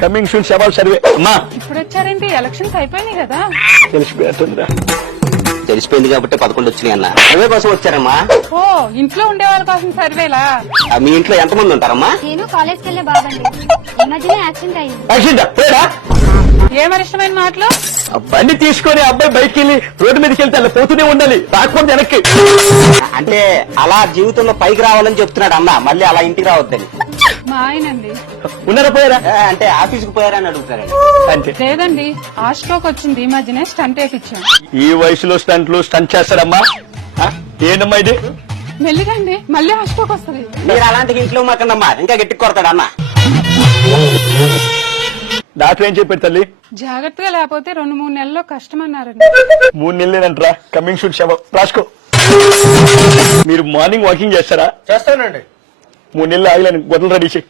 Coming soon శవాల్ survey. అమ్మా ఇప్పుడు వచ్చారేంటి? Elections అయిపోయినాయి కదా. తెలిసిపోతుందిరా. తెలిసిపోయింది కాబట్టి 11 వచ్చినాయి అన్న. సర్వే కోసం వచ్చారమ్మా. ఓ, ఇంట్లో ఉండే వాళ్ళ కోసం సర్వేలా? మీ ఇంట్లో ఎంతమంది ఉంటారమ్మా? నేను కాలేజ్కి వెళ్ళే బాబండి. ఈ మధ్యనే యాక్సిడెంట్ అయ్యింది. యాక్సిడెంట్ పోయాడా? ఏమరిష్టమైన మాటలు? బండి తీసుకొని అబ్బాయి బయటికి వెళ్ళి రోడ్డు మీదకి వెళ్తే అలా పోతూనే ఉండాలి, రాకుండా వెనక్కి. అంటే అలా జీవితంలో పైకి రావాలని చెప్తున్నాడు అన్న. మళ్ళీ అలా ఇంటికి రావద్దని. మా ఆయనండి. ఉన్నారా పోయారా? అంటే ఆఫీస్కి పోయారని అడుగుతారండి. అంతే. లేదండి, ఆ స్ట్రోక్ వచ్చింది. ఈ మధ్యనే స్టంట్ వేపించాం. ఈ వయసులో స్టంట్ చేస్తారమ్మా? ఏంటమ్మా ఇది? మెల్లిగండి, మళ్ళీ ఆ స్ట్రోక్ వస్తుంది. మీరు అలాంటి ఇంట్లో మాకండమ్మా, ఇంకా గట్టికి కొడతాడు అన్న. డాక్టర్ ఏం చెప్పారు తల్లి? జాగ్రత్తగా లేకపోతే 2-3 నెలల్లో కష్టమన్నారండి. 3 నెలలేనంటరా. కమింగ్ సూన్ శవం రాసుకో. మీరు మార్నింగ్ వాకింగ్ చేస్తారా? చేస్తానండి. 3 నెలలు ఆగలేను, గొడవలు రెడీ చేయి.